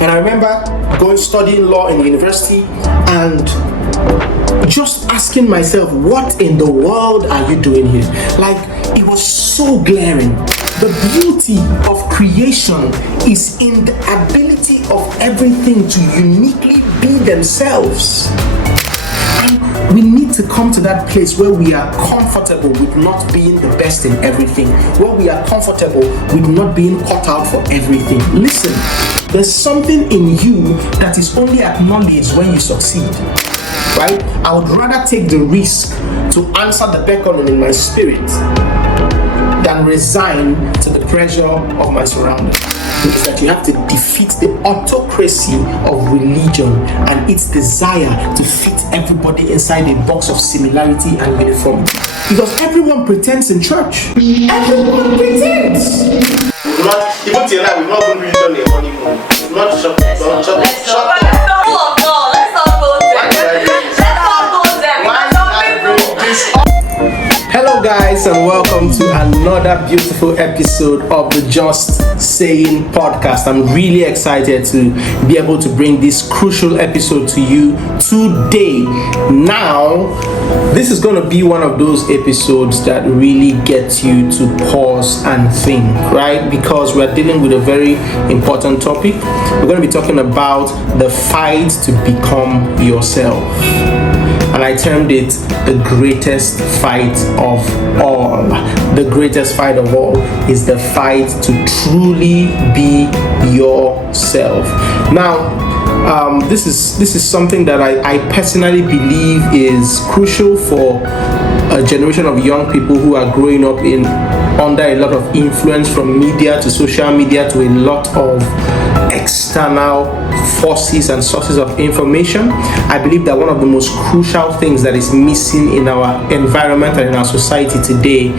And I remember studying law in university and just asking myself, what in the world are you doing here? Like, it was so glaring. The beauty of creation is in the ability of everything to uniquely be themselves. And we need to come to that place where we are comfortable with not being the best in everything, where we are comfortable with not being cut out for everything. Listen, there's something in you that is only acknowledged when you succeed. Right? I would rather take the risk to answer the beckoning in my spirit than resign to the pressure of my surroundings. Is that you have to defeat the autocracy of religion and its desire to fit everybody inside a box of similarity and uniformity. Because everyone pretends in church. Everyone pretends. Even till now, we've not even really done the honeymoon. Not shut Hello guys, and welcome to another beautiful episode of the Just Saying podcast. I'm really excited to be able to bring this crucial episode to you today. Now, this is going to be one of those episodes that really gets you to pause and think, right? Because we're dealing with a very important topic. We're going to be talking about the fight to become yourself. And I termed it the greatest fight of all. The greatest fight of all is the fight to truly be yourself. Now, this is something that I personally believe is crucial for a generation of young people who are growing up under a lot of influence from media to social media to a lot of external forces and sources of information. I believe that one of the most crucial things that is missing in our environment and in our society today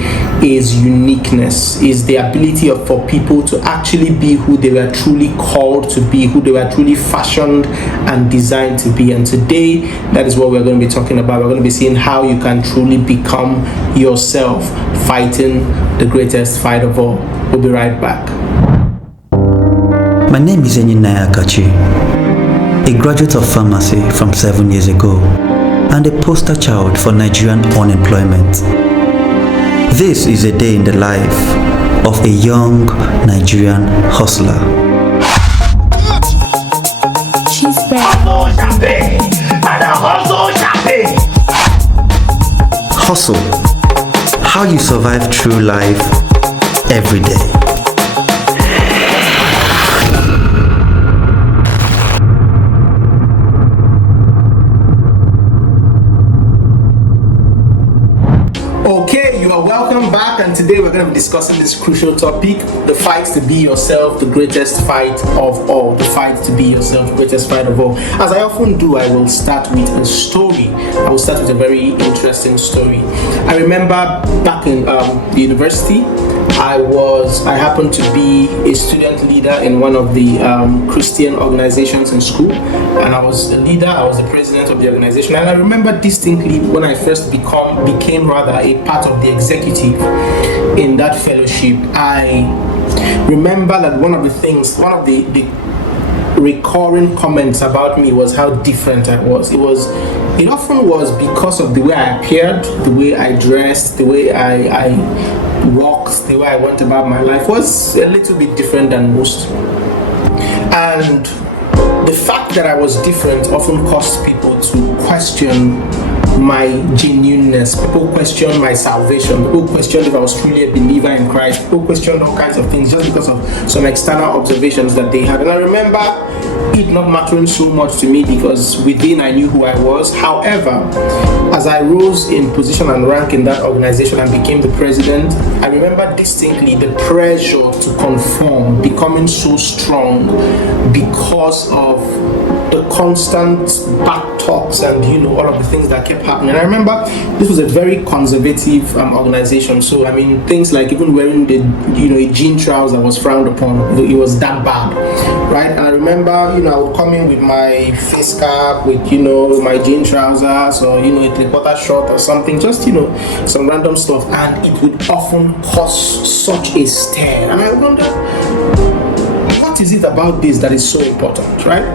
is uniqueness, is the ability for people to actually be who they were truly called to be, who they were truly fashioned and designed to be. And today, that is what we're going to be talking about. We're going to be seeing how you can truly become yourself, fighting the greatest fight of all. We'll be right back. My name is Enyinaya Akachi, a graduate of pharmacy from 7 years ago and a poster child for Nigerian unemployment. This is a day in the life of a young Nigerian hustler. She's back. Hustle, how you survive through life every day. Welcome back, and today we're going to be discussing this crucial topic, the fight to be yourself, the greatest fight of all. The fight to be yourself, the greatest fight of all. As I often do, I will start with a story. I will start with a very interesting story. I remember back in the university, I happened to be a student leader in one of the Christian organizations in school, and I was the leader, I was the president of the organization. And I remember distinctly when I first became a part of the executive in that fellowship. I remember that one of the recurring comments about me was how different I was. It often was because of the way I appeared, the way I dressed, the way I walked, the way I went about my life was a little bit different than most. And the fact that I was different often caused people to question my genuineness. People questioned my salvation. People questioned if I was truly a believer in Christ. People questioned all kinds of things just because of some external observations that they had. And I remember it not mattering so much to me because within I knew who I was. However, as I rose in position and rank in that organization and became the president, I remember distinctly the pressure to conform becoming so strong because of the constant back talks and all of the things that kept happening. And I remember this was a very conservative organization, so I mean things like even wearing the a jean trouser was frowned upon. It was that bad, right? And I remember I would come in with my face cap, with my jean trousers or a three-quarter short or something, just some random stuff, and it would often cause such a stare. And I wonder, what what is it about this that is so important, right?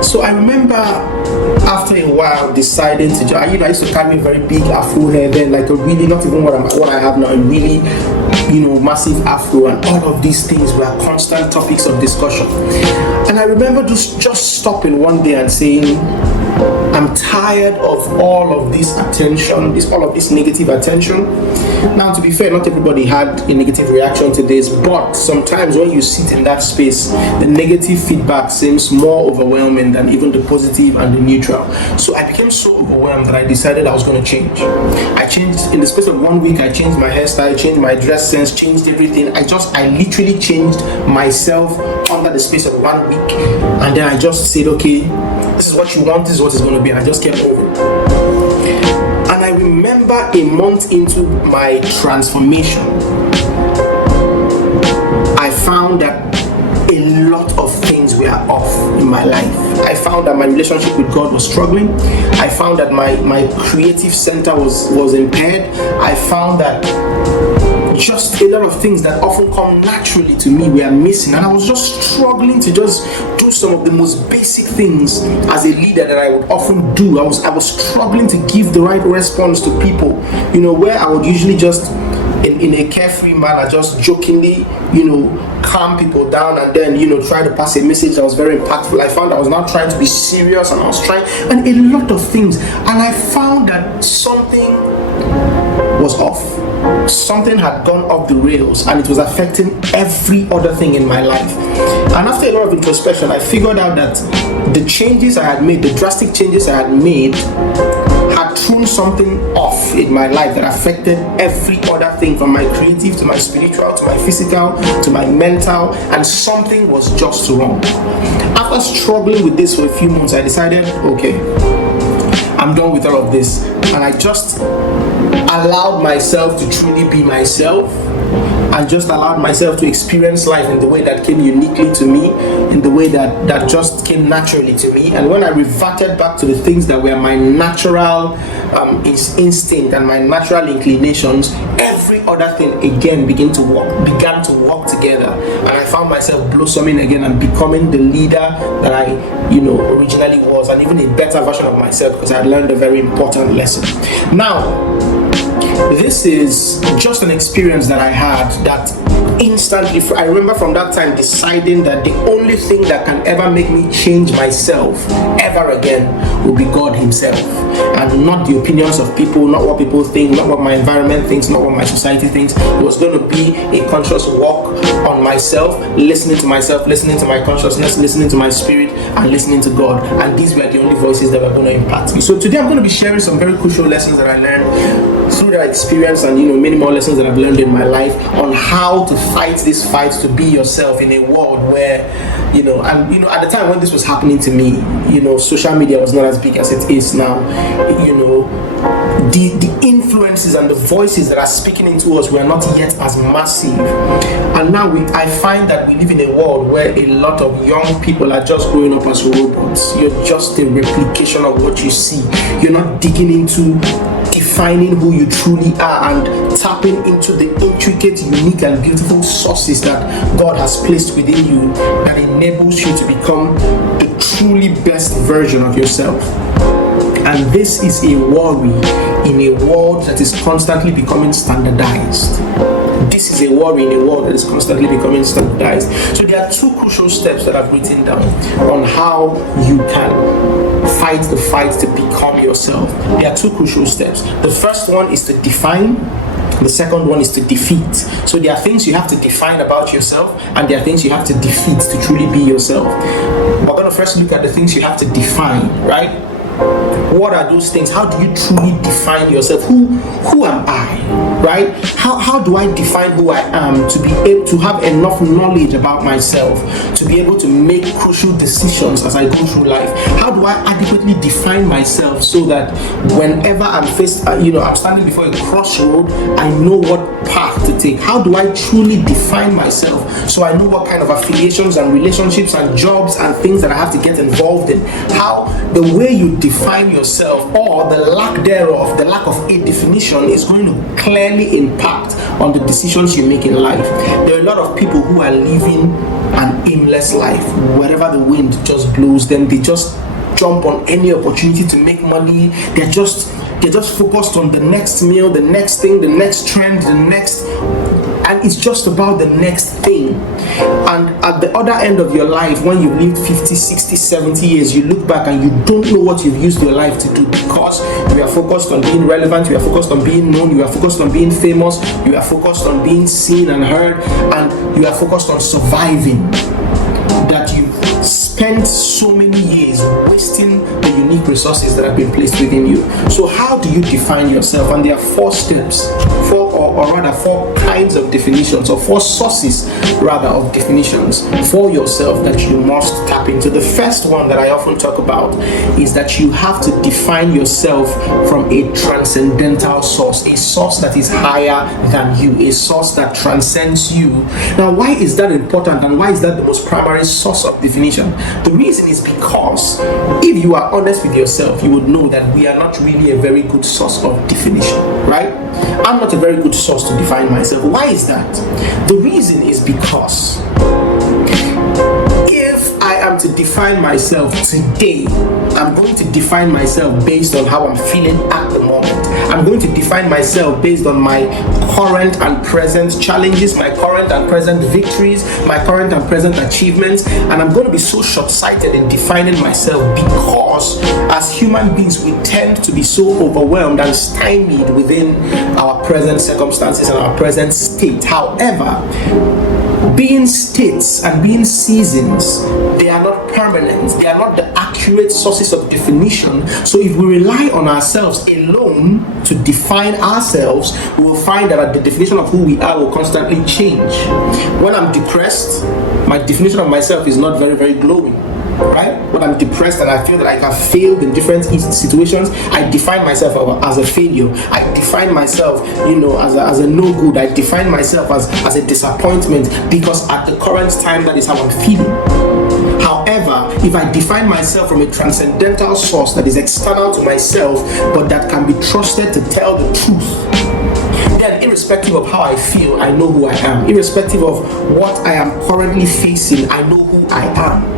So I remember after a while deciding to just, I used to carry a very big afro hair then, like a really, not even what I have now, a really, massive afro, and all of these things were constant topics of discussion. And I remember just stopping one day and saying, I'm tired of all of this attention, all of this negative attention. Now, to be fair, not everybody had a negative reaction to this, but sometimes when you sit in that space, the negative feedback seems more overwhelming than even the positive and the neutral. So I became so overwhelmed that I decided I was going to change. I changed in the space of 1 week. I changed my hairstyle, changed my dress sense, changed everything. I literally changed myself under the space of 1 week, and then I just said, okay, this is what you want, this is what it's going to be, and I just kept moving. And I remember a month into my transformation, I found that a lot of things were off in my life. I found that my relationship with God was struggling. I found that my creative center was impaired. I found that just a lot of things that often come naturally to me were missing, and I was just struggling to just do some of the most basic things as a leader that I would often do. I was struggling to give the right response to people, where I would usually just in a carefree manner just jokingly calm people down, and then try to pass a message that was very impactful. I found I was not trying to be serious, and I was trying, and a lot of things, and I found that something was off. Something had gone off the rails, and it was affecting every other thing in my life. And after a lot of introspection, I figured out that the changes I had made, the drastic changes I had made, had thrown something off in my life that affected every other thing, from my creative to my spiritual to my physical to my mental, and something was just wrong. After struggling with this for a few months, I decided, okay, I'm done with all of this, and I just allowed myself to truly be myself, and just allowed myself to experience life in the way that came uniquely to me, in the way that just came naturally to me. And when I reverted back to the things that were my natural instinct and my natural inclinations, every other thing again began to work together, and I found myself blossoming again and becoming the leader that I originally was, and even a better version of myself, because I had learned a very important lesson. Now, this is just an experience that I had that instantly, I remember from that time deciding that the only thing that can ever make me change myself ever again will be God himself, and not the opinions of people, not what people think, not what my environment thinks, not what my society thinks. It was going to be a conscious walk on myself, listening to myself, listening to my consciousness, listening to my spirit, and listening to God. And these were the only voices that were going to impact me. So today I'm going to be sharing some very crucial lessons that I learned through that experience, and many more lessons that I've learned in my life on how to fight this fight to be yourself in a world where at the time when this was happening to me, social media was not as big as it is now. The influences and the voices that are speaking into us were not yet as massive, and now I find that we live in a world where a lot of young people are just growing up as robots. You're just a replication of what you see. You're not digging into defining who you truly are and tapping into the intricate, unique, and beautiful sources that God has placed within you that enables you to become the truly best version of yourself. And this is a worry in a world that is constantly becoming standardized. This is a worry in a world that is constantly becoming standardized. So there are two crucial steps that I've written down on how you can fight the fight to become yourself. There are two crucial steps. The first one is to define. The second one is to defeat. So there are things you have to define about yourself, and there are things you have to defeat to truly be yourself. We're going to first look at the things you have to define, right? What are those things? How do you truly define yourself? Who am I? Right? How do I define who I am to be able to have enough knowledge about myself to be able to make crucial decisions as I go through life? How do I adequately define myself so that whenever I'm faced, I'm standing before a crossroad, I know what path to take? How do I truly define myself so I know what kind of affiliations and relationships and jobs and things that I have to get involved in? How the way you define yourself, or the lack thereof, the lack of a definition, is going to clearly impact on the decisions you make in life. There are a lot of people who are living an aimless life. Wherever the wind just blows them, they just jump on any opportunity to make money. They're just focused on the next meal, the next thing, the next trend, the next, and it's just about the next thing. And at the other end of your life, when you've lived 50, 60, 70 years, you look back and you don't know what you've used your life to do, because you are focused on being relevant, you are focused on being known, you are focused on being famous, you are focused on being seen and heard, and you are focused on surviving, that you spent so many years wasting the unique resources that have been placed within you. So how do you define yourself? And there are four steps, four kinds of definitions, or four sources rather of definitions for yourself that you must tap into. The first one that I often talk about is that you have to define yourself from a transcendental source, a source that is higher than you, a source that transcends you. Now, why is that important, and why is that the most primary source of definition? The reason is because if you are honest with yourself, you would know that we are not really a very good source of definition, right? I'm not a very good source to define myself. Why is that? The reason is because if I am to define myself today, I'm going to define myself based on how I'm feeling at the moment. I'm going to define myself based on my current and present challenges, my current and present victories, my current and present achievements, and I'm going to be so short-sighted in defining myself because as human beings we tend to be so overwhelmed and stymied within our present circumstances and our present state. However, being states and being seasons, they are not permanent, they are not the accurate sources of definition. So if we rely on ourselves alone to define ourselves, we will find that the definition of who we are will constantly change. When I'm depressed, my definition of myself is not very, very glowing. Right? When I'm depressed and I feel that I have failed in different situations, I define myself as a failure. I define myself, as a no good. I define myself as a disappointment, because at the current time, that is how I'm feeling. However, if I define myself from a transcendental source that is external to myself, but that can be trusted to tell the truth, then irrespective of how I feel, I know who I am. Irrespective of what I am currently facing, I know who I am.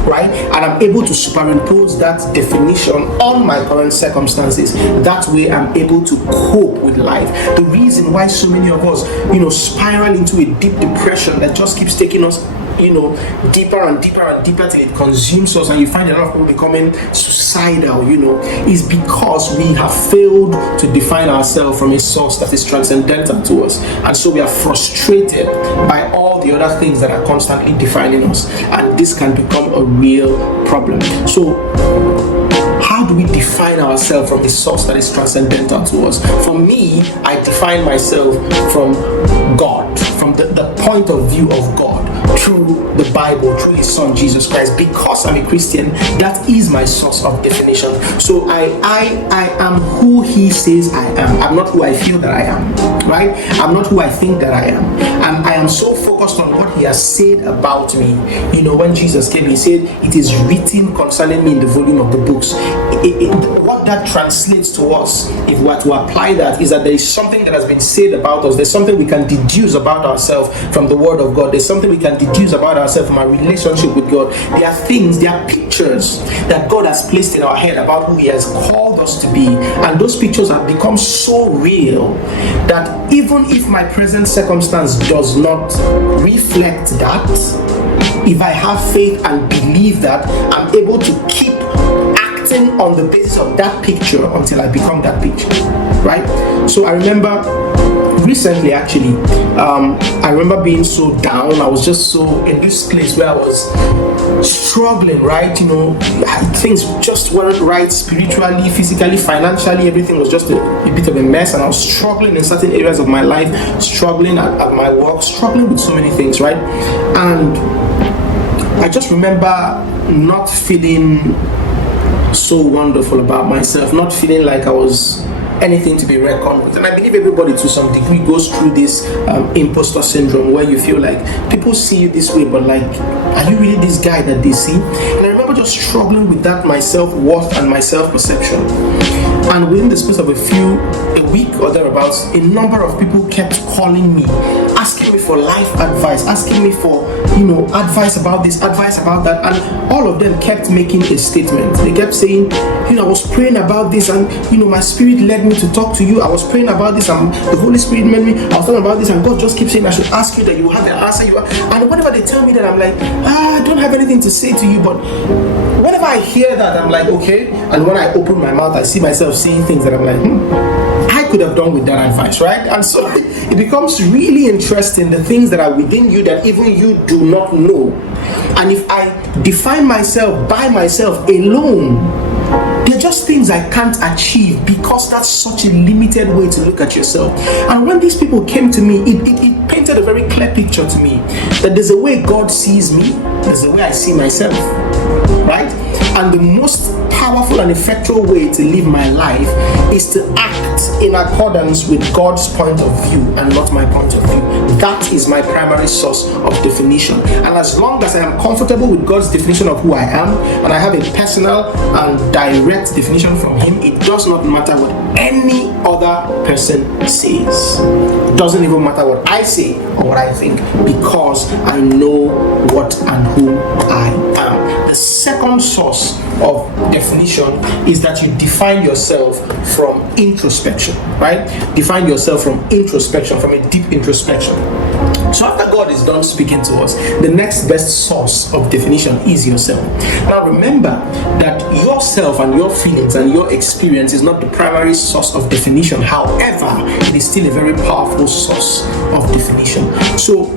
Right? And I'm able to superimpose that definition on my current circumstances. That way I'm able to cope with life. The reason why so many of us, spiral into a deep depression that just keeps taking us, deeper and deeper and deeper till it consumes us, and you find a lot of people becoming suicidal, is because we have failed to define ourselves from a source that is transcendental to us. And so we are frustrated by all the other things that are constantly defining us, and this can become a real problem. So how do we define ourselves from the source that is transcendental to us? For me, I define myself from God, from the point of view of God, through the Bible, through His Son Jesus Christ. Because I'm a Christian, that is my source of definition. So I am who He says I am. I'm not who I feel that I am, right? I'm not who I think that I am. And I am so focused on what He has said about me. When Jesus came, He said, "It is written concerning me in the volume of the books." What that translates to us, if we were to apply that, is that there is something that has been said about us. There's something we can deduce about ourselves from the Word of God. There's something we can deduce about ourselves from our relationship with God. There are things, there are pictures that God has placed in our head about who He has called us to be, and those pictures have become so real that even if my present circumstance does not reflect that, if I have faith and believe that, I'm able to keep acting on the basis of that picture until I become that picture, right? So I remember recently, actually, I remember being so down. I was just so in this place where I was struggling, right? Things just weren't right spiritually, physically, financially. Everything was just a bit of a mess, and I was struggling in certain areas of my life, struggling at my work, struggling with so many things, right? And I just remember not feeling so wonderful about myself, not feeling like I was anything to be reckoned with. And I believe everybody to some degree goes through this imposter syndrome, where you feel like people see you this way, but like, are you really this guy that they see? And I remember just struggling with that, my self-worth and my self-perception. And within the space of a week or thereabouts, a number of people kept calling me, asking me for life advice, asking me for, advice about this, advice about that. And all of them kept making a statement. They kept saying, I was praying about this, and my spirit led me to talk to you. I was praying about this, and the Holy Spirit made me. I was talking about this, and God just keeps saying I should ask you, that you will have the answer. And whenever they tell me that, I'm like, I don't have anything to say to you. But whenever I hear that, I'm like, okay. And when I open my mouth, I see myself saying things that I'm like, I could have done with that advice, right? And so it becomes really interesting, the things that are within you that even you do not know. And if I define myself by myself alone, they're just things I can't achieve, because that's such a limited way to look at yourself. And when these people came to me, it painted a very clear picture to me that there's a way God sees me, there's a way I see myself, right? And the most powerful and effectual way to live my life is to act in accordance with God's point of view and not my point of view. That is my primary source of definition. And as long as I am comfortable with God's definition of who I am, and I have a personal and direct definition from Him, it does not matter what any other person says. It doesn't even matter what I say or what I think, because I know what and who I am. The second source of definition is that you define yourself from introspection, right? Define yourself from introspection, from a deep introspection. So after God is done speaking to us, the next best source of definition is yourself. Now remember that yourself and your feelings and your experience is not the primary source of definition. However, it is still a very powerful source of definition. So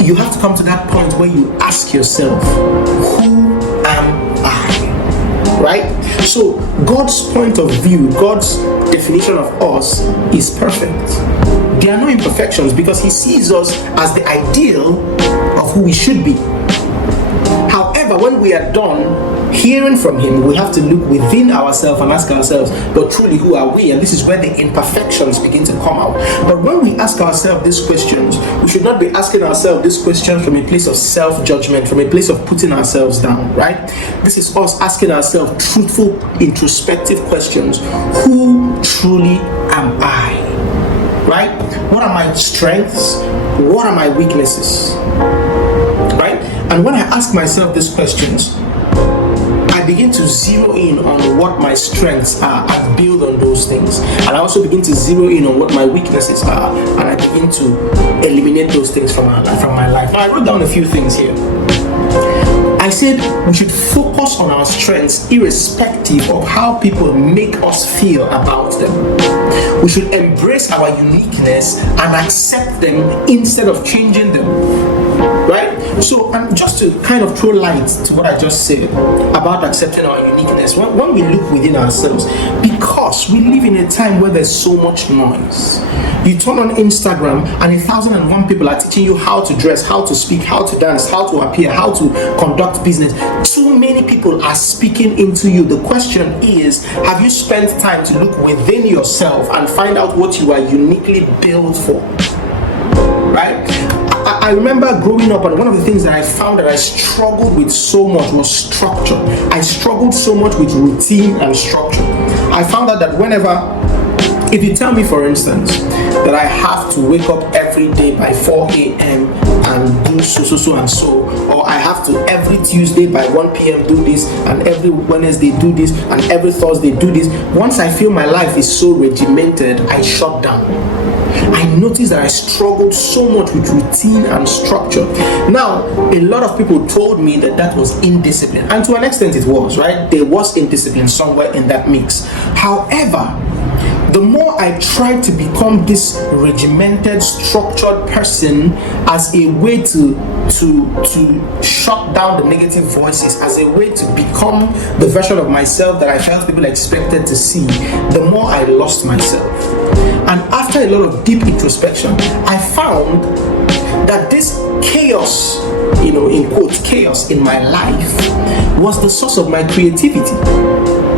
you have to come to that point where you ask yourself, who am I? Right? So God's point of view, God's definition of us is perfect. There are no imperfections, because He sees us as the ideal of who we should be. However, when we are done hearing from Him, we have to look within ourselves and ask ourselves, but truly, who are we? And this is where the imperfections begin to come out. But when we ask ourselves these questions, we should not be asking ourselves these questions from a place of self-judgment, from a place of putting ourselves down, right? This is us asking ourselves truthful, introspective questions. Who truly am I? Right? What are my strengths? What are my weaknesses? Right? And when I ask myself these questions, I begin to zero in on what my strengths are and build on those things. And I also begin to zero in on what my weaknesses are, and I begin to eliminate those things from my life. Now, I wrote down a few things here. I said we should focus on our strengths irrespective of how people make us feel about them. We should embrace our uniqueness and accept them instead of changing them. Right? So, and just to kind of throw light to what I just said about accepting our uniqueness, when we look within ourselves, because we live in a time where there's so much noise. You turn on Instagram and 1,001 people are teaching you how to dress, how to speak, how to dance, how to appear, how to conduct business. Too many people are speaking into you. The question is, have you spent time to look within yourself and find out what you are uniquely built for? Right? I remember growing up, and one of the things that I found that I struggled with so much was structure. I struggled so much with routine and structure. I found out that if you tell me, for instance, that I have to wake up every day by 4 a.m. and do so and so, or I have to every Tuesday by 1 p.m. do this, and every Wednesday do this, and every Thursday do this, once I feel my life is so regimented, I shut down. I noticed that I struggled so much with routine and structure. Now, a lot of people told me that was indiscipline, and to an extent it was, right? There was indiscipline somewhere in that mix. However, the more I tried to become this regimented, structured person as a way to shut down the negative voices, as a way to become the version of myself that I felt people expected to see, the more I lost myself. And after a lot of deep introspection, I found that this chaos, in quotes, chaos in my life was the source of my creativity.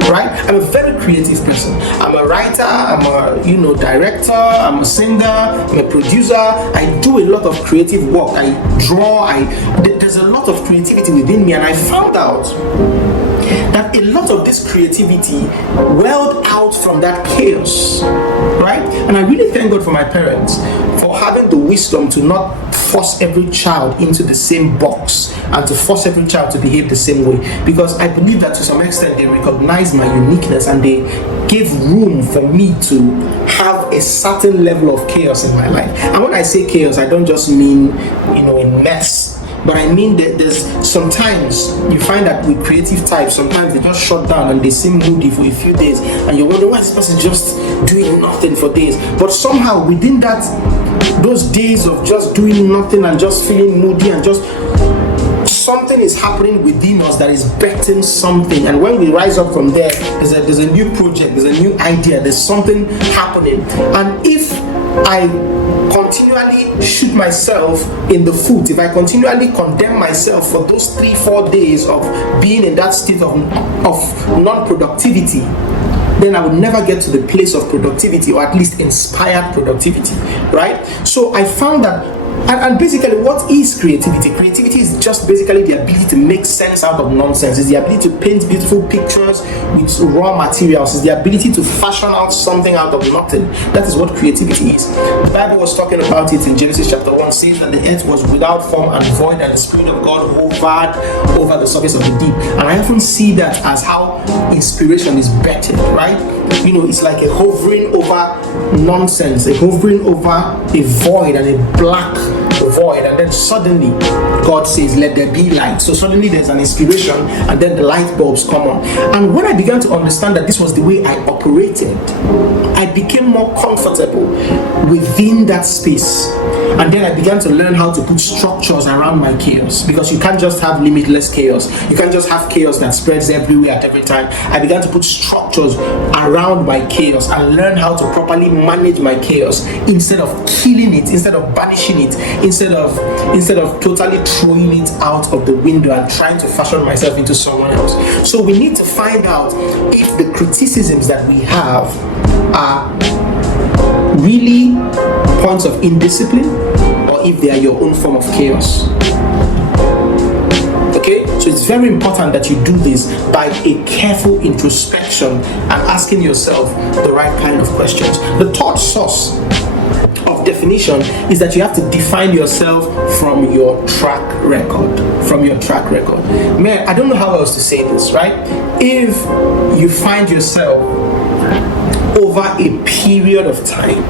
right? I'm a very creative person. I'm a writer, I'm a director, I'm a singer, I'm a producer. I do a lot of creative work. I draw. There's a lot of creativity within me, and I found out that a lot of this creativity welled out from that chaos, right? And I really thank God for my parents for having the wisdom to not force every child into the same box and to force every child to behave the same way, because I believe that to some extent they recognized my uniqueness and they gave room for me to have a certain level of chaos in my life. And when I say chaos, I don't just mean a mess, but I mean that there's sometimes you find that with creative types, sometimes they just shut down and they seem moody for a few days, and you wonder why this person is just doing nothing for days. But somehow within those days of just doing nothing and just feeling moody and just something is happening within us that is betting something, and when we rise up from there, there's a new project, there's a new idea, there's something happening. And if I continually shoot myself in the foot, if I continually condemn myself for those 3-4 days of being in that state of non-productivity, then I would never get to the place of productivity, or at least inspired productivity, right? So I found that, and basically, what is creativity? Creativity is just basically the ability to make sense out of nonsense. It's the ability to paint beautiful pictures with raw materials. It's the ability to fashion out something out of nothing. That is what creativity is. The Bible was talking about it in Genesis chapter 1, saying that the earth was without form and void, and the Spirit of God hovered over the surface of the deep. And I often see that as how inspiration is bettered, right? It's like a hovering over nonsense, a hovering over a void and a black void, and then suddenly God says, let there be light. So suddenly there's an inspiration, and then the light bulbs come on. And when I began to understand that this was the way I operated, I became more comfortable within that space. And then I began to learn how to put structures around my chaos, because you can't just have limitless chaos. You can't just have chaos that spreads everywhere at every time. I began to put structures around my chaos and learn how to properly manage my chaos, instead of killing it, instead of banishing it, instead of totally throwing it out of the window and trying to fashion myself into someone else. So we need to find out if the criticisms that we have are really points of indiscipline, or if they are your own form of chaos. Okay, so it's very important that you do this by a careful introspection and asking yourself the right kind of questions. The third source of definition is that you have to define yourself from your track record. Man, I don't know how else to say this, right? If you find yourself over a period of time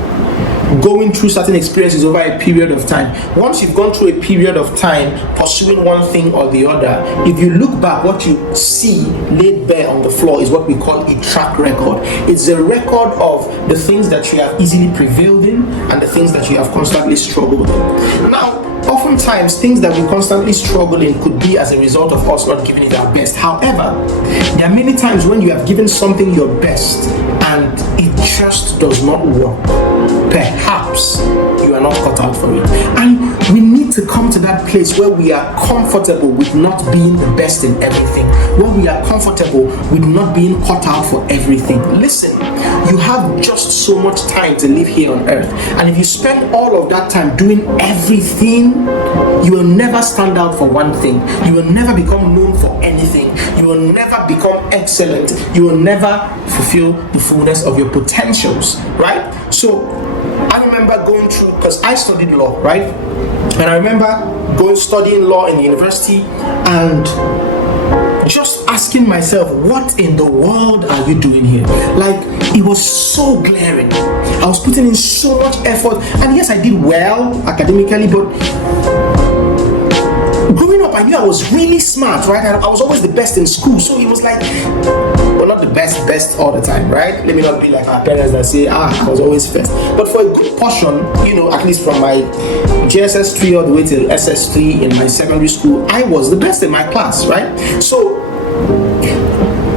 going through certain experiences over a period of time, once you've gone through a period of time pursuing one thing or the other, if you look back, what you see laid bare on the floor is what we call a track record. It's a record of the things that you have easily prevailed in and the things that you have constantly struggled in. Now, oftentimes things that we constantly struggle in could be as a result of us not giving it our best. However, there are many times when you have given something your best and it just does not work. Perhaps you are not cut out for it. And we need to come to that place where we are comfortable with not being the best in everything, where we are comfortable with not being cut out for everything. Listen, you have just so much time to live here on earth, and if you spend all of that time doing everything, you will never stand out for one thing. You will never become known for anything. You will never become excellent. You will never fulfill the fullness of your potentials, right? So I remember going through, because I studied law, right? And I remember studying law in the university and just asking myself, what in the world are you doing here? Like, it was so glaring. I was putting in so much effort, and yes, I did well academically, but growing up, I knew I was really smart, right? I was always the best in school, so it was like, well, not the best all the time, right? Let me not be like our parents that say, I was always first. But for a good portion, at least from my JSS 3 all the way to SS 3 in my secondary school, I was the best in my class, right? So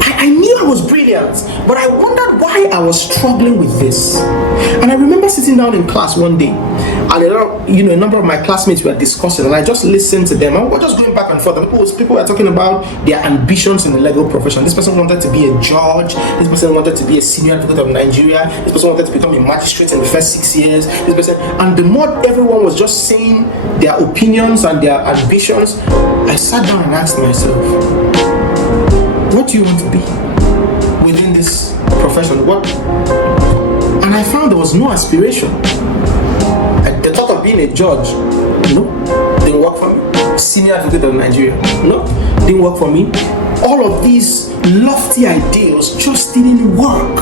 I knew I was brilliant. brilliant. But I wondered why I was struggling with this. And I remember sitting down in class one day, and a number of my classmates were discussing, and I just listened to them, and we were just going back and forth. And people were talking about their ambitions in the legal profession. This person wanted to be a judge. This person wanted to be a senior advocate of Nigeria. This person wanted to become a magistrate in the first 6 years. This person, and the more everyone was just saying their opinions and their ambitions, I sat down and asked myself, what do you want to be within this profession? What? And I found there was no aspiration. The thought of being a judge, didn't work for me. Senior advocate of Nigeria, didn't work for me. All of these lofty ideals just didn't work.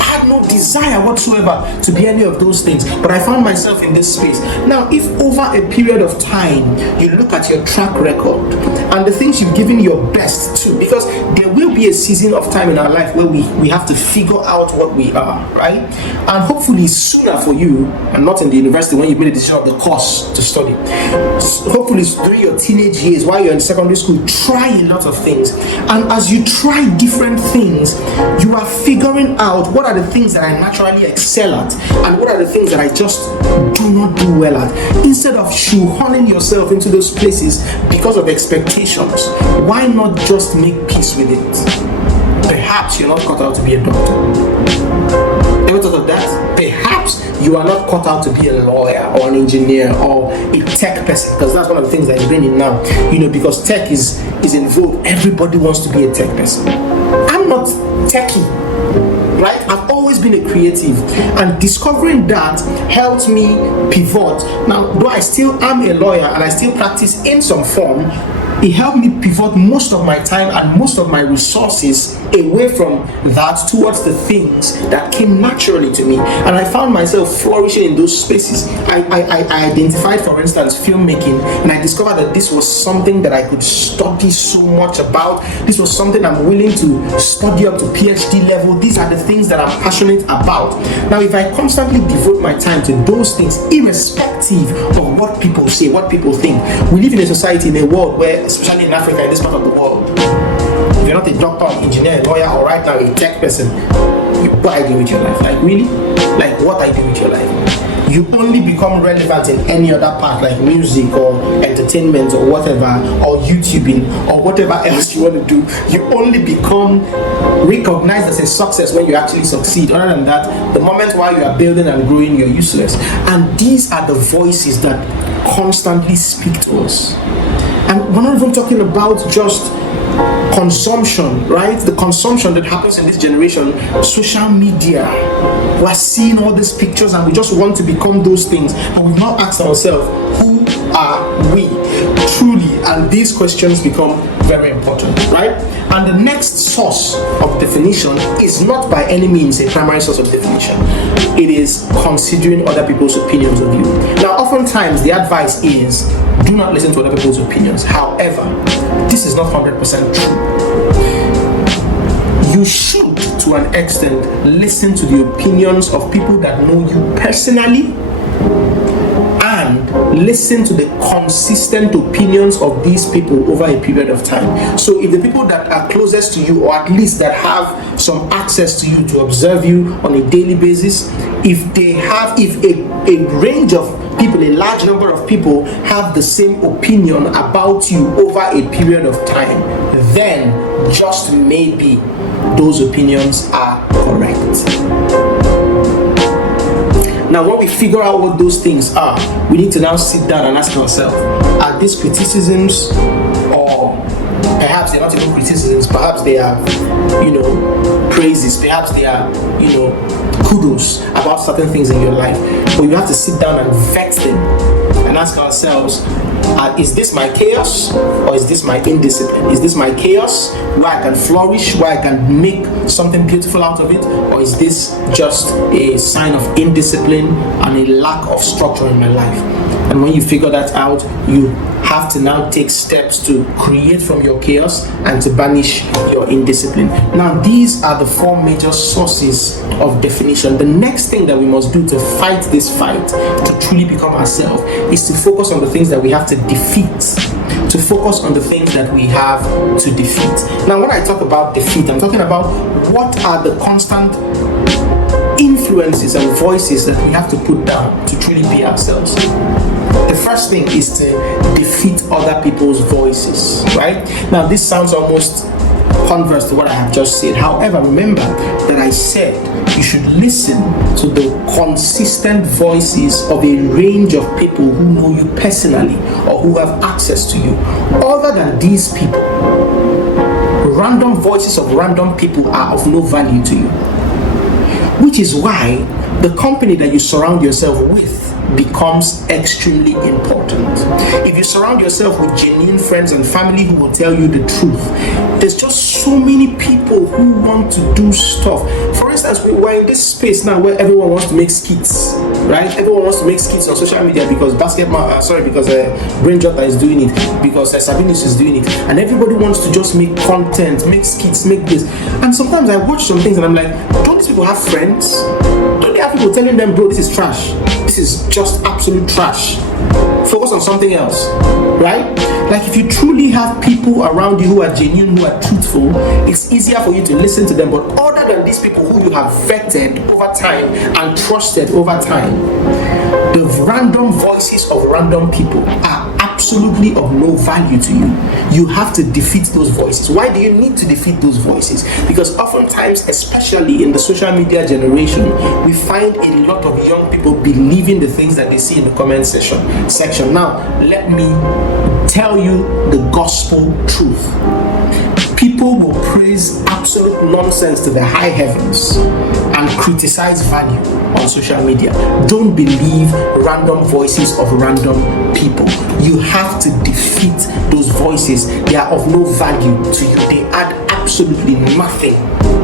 I had no desire whatsoever to be any of those things, but I found myself in this space. Now, if over a period of time you look at your track record and the things you've given your best to, because there will be a season of time in our life where we have to figure out what we are, right? And hopefully sooner for you, and not in the university when you made a decision of the course to study. Hopefully during your teenage years, while you're in secondary school, try a lot of things. And as you try different things, you are figuring out what are the things that I naturally excel at and what are the things that I just do not do well at. Instead of shoehorning yourself into those places because of expectations, why not just make peace with it? Perhaps you're not cut out to be a doctor. Ever thought of that? Perhaps you are not cut out to be a lawyer or an engineer or a tech person, because that's one of the things that is bringing now. Because tech is in vogue. Everybody wants to be a tech person. I'm not techie, right? I've always been a creative, and discovering that helped me pivot. Now, though I still am a lawyer and I still practice in some form, it helped me pivot most of my time and most of my resources away from that towards the things that came naturally to me. And I found myself flourishing in those spaces. I identified, for instance, filmmaking, and I discovered that this was something that I could study so much about. This was something I'm willing to study up to PhD level. These are the things that I'm passionate about. Now, if I constantly devote my time to those things, irrespective of what people say, what people think, we live in a society, in a world where, especially in Africa, in this part of the world, if you're not a doctor, engineer, lawyer, or right now a tech person, what are you doing with your life? Like, really? Like, what are you doing with your life? You only become relevant in any other part, like music or entertainment or whatever, or YouTubing or whatever else you want to do. You only become recognized as a success when you actually succeed. Other than that, the moment while you are building and growing, you're useless. And these are the voices that constantly speak to us. And we're not even talking about just consumption, right? The consumption that happens in this generation, social media. We're seeing all these pictures and we just want to become those things, but we've not asked ourselves, who are we truly? And these questions become very important, right? And the next source of definition is not by any means a primary source of definition. It is considering other people's opinions of you. Now, oftentimes the advice is, do not listen to other people's opinions. However, this is not 100% true. You should, to an extent, listen to the opinions of people that know you personally, and listen to the consistent opinions of these people over a period of time. So if the people that are closest to you, or at least that have some access to you to observe you on a daily basis, if a range of people, a large number of people have the same opinion about you over a period of time, then just maybe those opinions are correct. Now, when we figure out what those things are, we need to now sit down and ask ourselves, are these criticisms, or perhaps they're not even criticisms, perhaps they are, praises, perhaps they are, kudos about certain things in your life. But you have to sit down and vet them and ask ourselves, is this my chaos, or is this my indiscipline? Is this my chaos where I can flourish, where I can make something beautiful out of it, or is this just a sign of indiscipline and a lack of structure in my life? And when you figure that out, you have to now take steps to create from your chaos and to banish your indiscipline. Now, these are the four major sources of definition. The next thing that we must do to fight this fight, to truly become ourselves, is to focus on the things that we have to defeat. to focus on the things that we have to defeat. Now, when I talk about defeat, I'm talking about what are the constant influences and voices that we have to put down to truly be ourselves. The first thing is to defeat other people's voices, right? Now, this sounds almost converse to what I have just said. However, remember that I said you should listen to the consistent voices of a range of people who know you personally or who have access to you. Other than these people, random voices of random people are of no value to you. Which is why the company that you surround yourself with becomes extremely important. If you surround yourself with genuine friends and family who will tell you the truth, there's just so many people who want to do stuff. For instance, we're in this space now where everyone wants to make skits, right? Everyone wants to make skits on social media because Brain Jota is doing it, because Sabinus is doing it, and everybody wants to just make content, make skits, make this. And sometimes I watch some things and I'm like, don't these people have friends? Don't they have people telling them, bro, this is trash? This is just absolute trash. Focus on something else, right? Like, if you truly have people around you who are genuine, who are truthful, it's easier for you to listen to them. But other than these people who you have vetted over time and trusted over time, the random voices of random people are absolutely of no value to you. You have to defeat those voices. Why do you need to defeat those voices? Because oftentimes, especially in the social media generation, we find a lot of young people believing the things that they see in the comment section. Now, let me tell you the gospel truth. People will praise absolute nonsense to the high heavens and criticize value on social media. Don't believe random voices of random people. You have to defeat those voices. They are of no value to you. They add absolutely nothing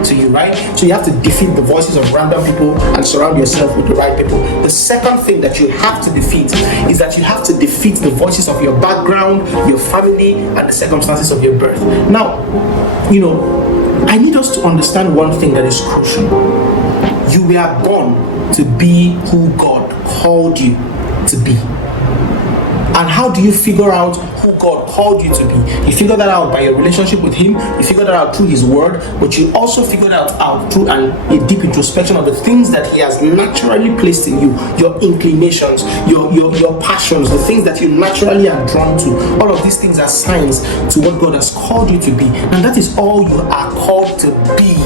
to you, right? So you have to defeat the voices of random people and surround yourself with the right people. The second thing that you have to defeat is that you have to defeat the voices of your background, your family, and the circumstances of your birth. Now, I need us to understand one thing that is crucial. You were born to be who God called you to be. And how do you figure out who God called you to be? You figure that out by your relationship with Him. You figure that out through His Word. But you also figure that out through a deep introspection of the things that He has naturally placed in you. Your inclinations, your passions, the things that you naturally are drawn to. All of these things are signs to what God has called you to be. And that is all you are called to be.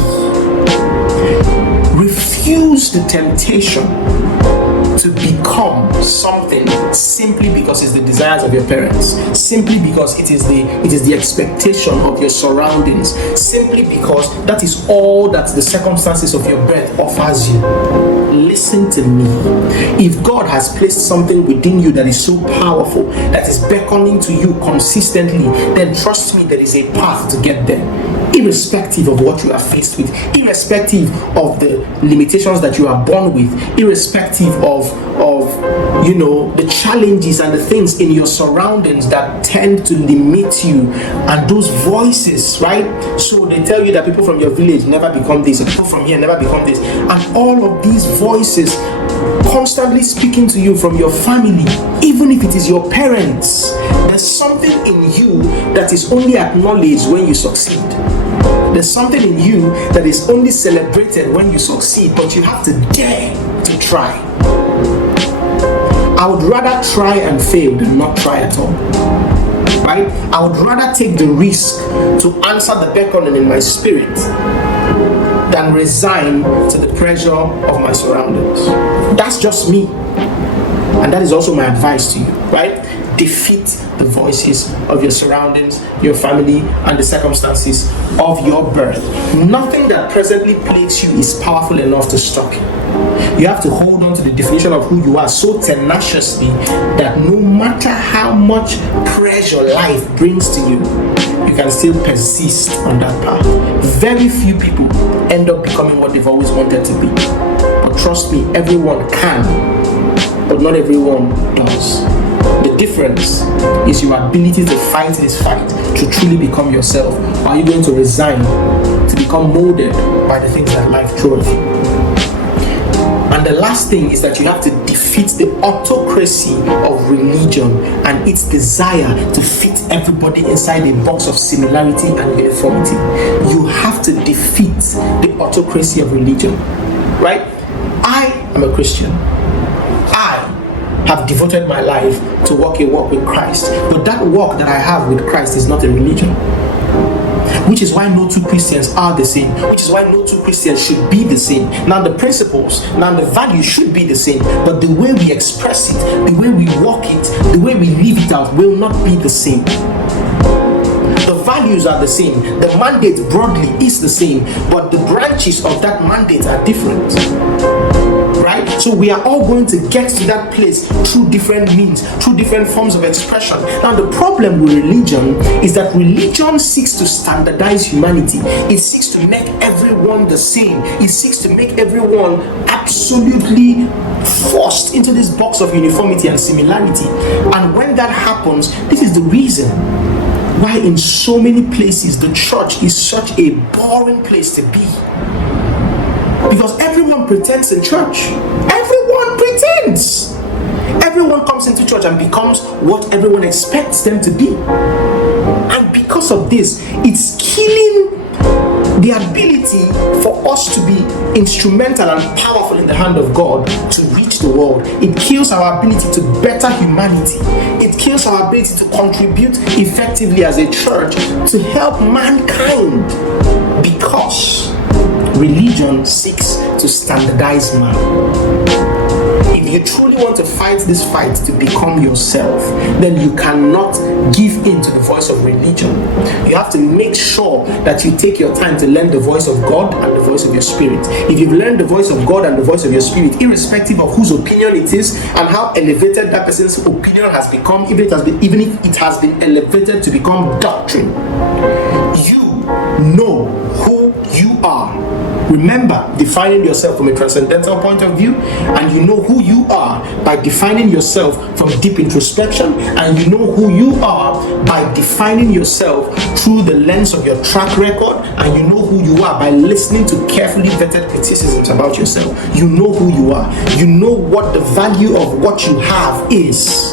Refuse the temptation to become something simply because it's the desires of your parents, simply because it is the expectation of your surroundings, simply because that is all that the circumstances of your birth offers you. Listen to me. If God has placed something within you that is so powerful, that is beckoning to you consistently, then trust me, there is a path to get there. Irrespective of what you are faced with, irrespective of the limitations that you are born with, irrespective of the challenges and the things in your surroundings that tend to limit you, and those voices, right? So they tell you that people from your village never become this, and people from here never become this, and all of these voices constantly speaking to you from your family, even if it is your parents. There's something in you that is only acknowledged when you succeed. There's something in you that is only celebrated when you succeed, but you have to dare to try. I would rather try and fail than not try at all. Right? I would rather take the risk to answer the beckoning in my spirit than resign to the pressure of my surroundings. That's just me. And that is also my advice to you, right? Defeat the voices of your surroundings, your family, and the circumstances of your birth. Nothing that presently plagues you is powerful enough to stop you. You have to hold on to the definition of who you are so tenaciously that no matter how much pressure life brings to you, you can still persist on that path. Very few people end up becoming what they've always wanted to be. But trust me, everyone can, but not everyone does. The difference is your ability to fight this fight to truly become yourself. Or are you going to resign to become molded by the things that life throws you? And the last thing is that you have to defeat the autocracy of religion and its desire to fit everybody inside a box of similarity and uniformity. You have to defeat the autocracy of religion, right? I am a Christian. I have devoted my life to walk a walk with Christ, but that walk that I have with Christ is not a religion. Which is why no two Christians are the same. Which is why no two Christians should be the same. Now the principles, now the values should be the same, but the way we express it, the way we walk it, the way we live it out will not be the same. The values are the same. The mandate broadly is the same, but the branches of that mandate are different. Right? So we are all going to get to that place through different means, through different forms of expression. Now the problem with religion is that religion seeks to standardize humanity. It seeks to make everyone the same. It seeks to make everyone absolutely forced into this box of uniformity and similarity. And when that happens, this is the reason why in so many places the church is such a boring place to be. Because everyone pretends in church. Everyone pretends. Everyone comes into church and becomes what everyone expects them to be. And because of this, it's killing the ability for us to be instrumental and powerful in the hand of God to reach the world. It kills our ability to better humanity. It kills our ability to contribute effectively as a church to help mankind, because religion seeks to standardize man. If you truly want to fight this fight to become yourself, then you cannot give in to the voice of religion. You have to make sure that you take your time to learn the voice of God and the voice of your spirit. If you've learned the voice of God and the voice of your spirit, irrespective of whose opinion it is and how elevated that person's opinion has become, even if it has been elevated to become doctrine, you know who you are. Remember defining yourself from a transcendental point of view, and you know who you are by defining yourself from deep introspection, and you know who you are by defining yourself through the lens of your track record, and you know who you are by listening to carefully vetted criticisms about yourself. You know who you are. You know what the value of what you have is.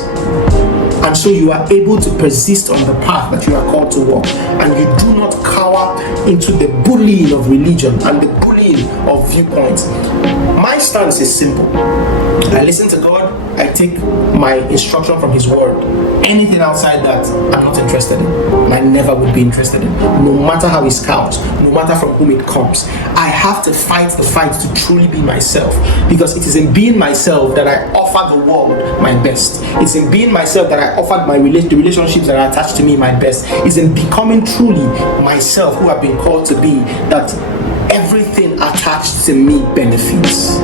And so you are able to persist on the path that you are called to walk. And you do not cower into the bullying of religion and the bullying of viewpoints. My stance is simple. I listen to God. I take my instruction from His word. Anything outside that, I'm not interested in. And I never would be interested in. No matter how it's couched, no matter from whom it comes. I have to fight the fight to truly be myself. Because it is in being myself that I offer the world my best. It's in being myself that I offer the relationships that are attached to me my best. It's in becoming truly myself, who I've been called to be, that everything attached to me benefits.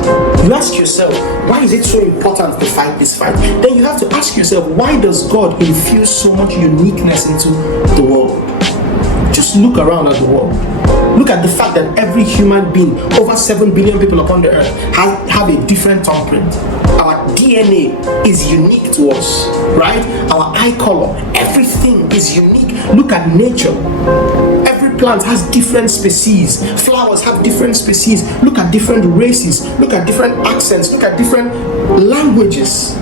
You ask yourself, why is it so important to fight this fight? Then you have to ask yourself, why does God infuse so much uniqueness into the world? Just look around at the world. Look at the fact that every human being, over 7 billion people upon the earth, have a different thumbprint. Our DNA is unique to us, right? Our eye color, everything is unique. Look at nature. Every plant has different species. Flowers have different species. Look at different races. Look at different accents. Look at different languages.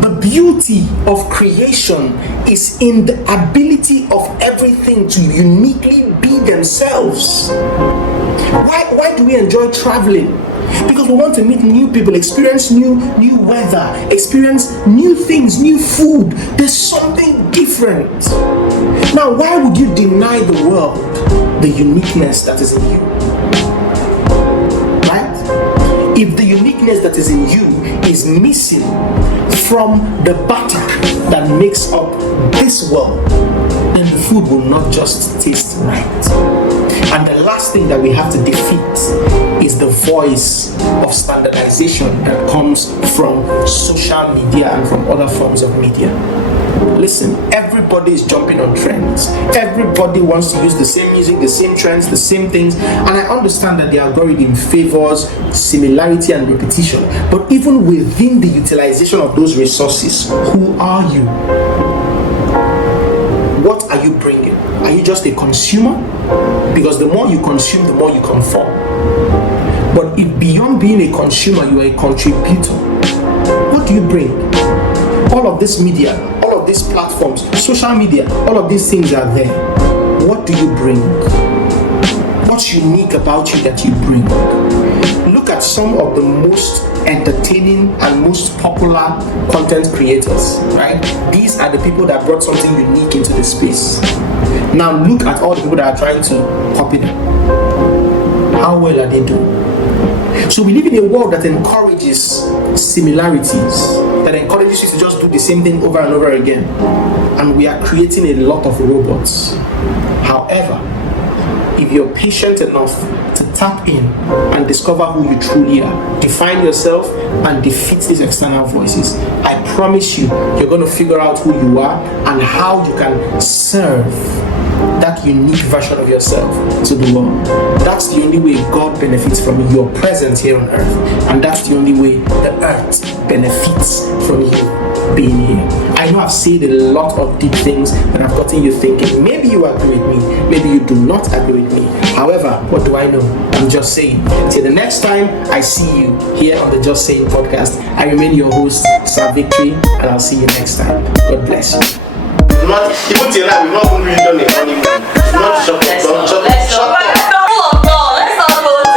The beauty of creation is in the ability of everything to uniquely be themselves. Why do we enjoy traveling? Because we want to meet new people, experience new weather, experience new things, new food. There's something different. Now, why would you deny the world the uniqueness that is in you? Right? If the uniqueness that is in you is missing from the batter that makes up this world, then the food will not just taste right. And the last thing that we have to defeat is the voice of standardization that comes from social media and from other forms of media. Listen, everybody is jumping on trends. Everybody wants to use the same music, the same trends, the same things. And I understand that the algorithm favors similarity and repetition. But even within the utilization of those resources, who are you? What are you bringing? Are you just a consumer? Because the more you consume, the more you conform. But if beyond being a consumer, you are a contributor, what do you bring? All of this media, all of these platforms, social media, all of these things are there. What do you bring? What's unique about you that you bring? Look at some of the most entertaining and most popular content creators, right? These are the people that brought something unique into the space. Now look at all the people that are trying to copy them. How well are they doing? So we live in a world that encourages similarities, that encourages you to just do the same thing over and over again. And we are creating a lot of robots. However, if you're patient enough to tap in and discover who you truly are, define yourself and defeat these external voices, I promise you, you're going to figure out who you are and how you can serve that unique version of yourself to the world. That's the only way God benefits from your presence here on earth, and that's the only way the earth benefits from you being here. I know I've said a lot of deep things that have gotten you thinking. Maybe you agree with me, maybe you do not agree with me. However, what do I know? I'm just saying. Till the next time I see you here on the Just Saying podcast, I remain your host, Sir Victory, and I'll see you next time. God bless you. Not even till now, we've not even really done it honeymoon. Not shut up. Let's not go there. Let's not go there.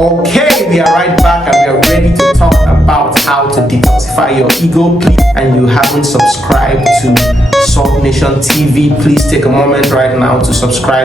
Okay, we are right back and we are ready to talk about how to detoxify your ego. And you haven't subscribed to Salt Nation TV, please take a moment right now to subscribe.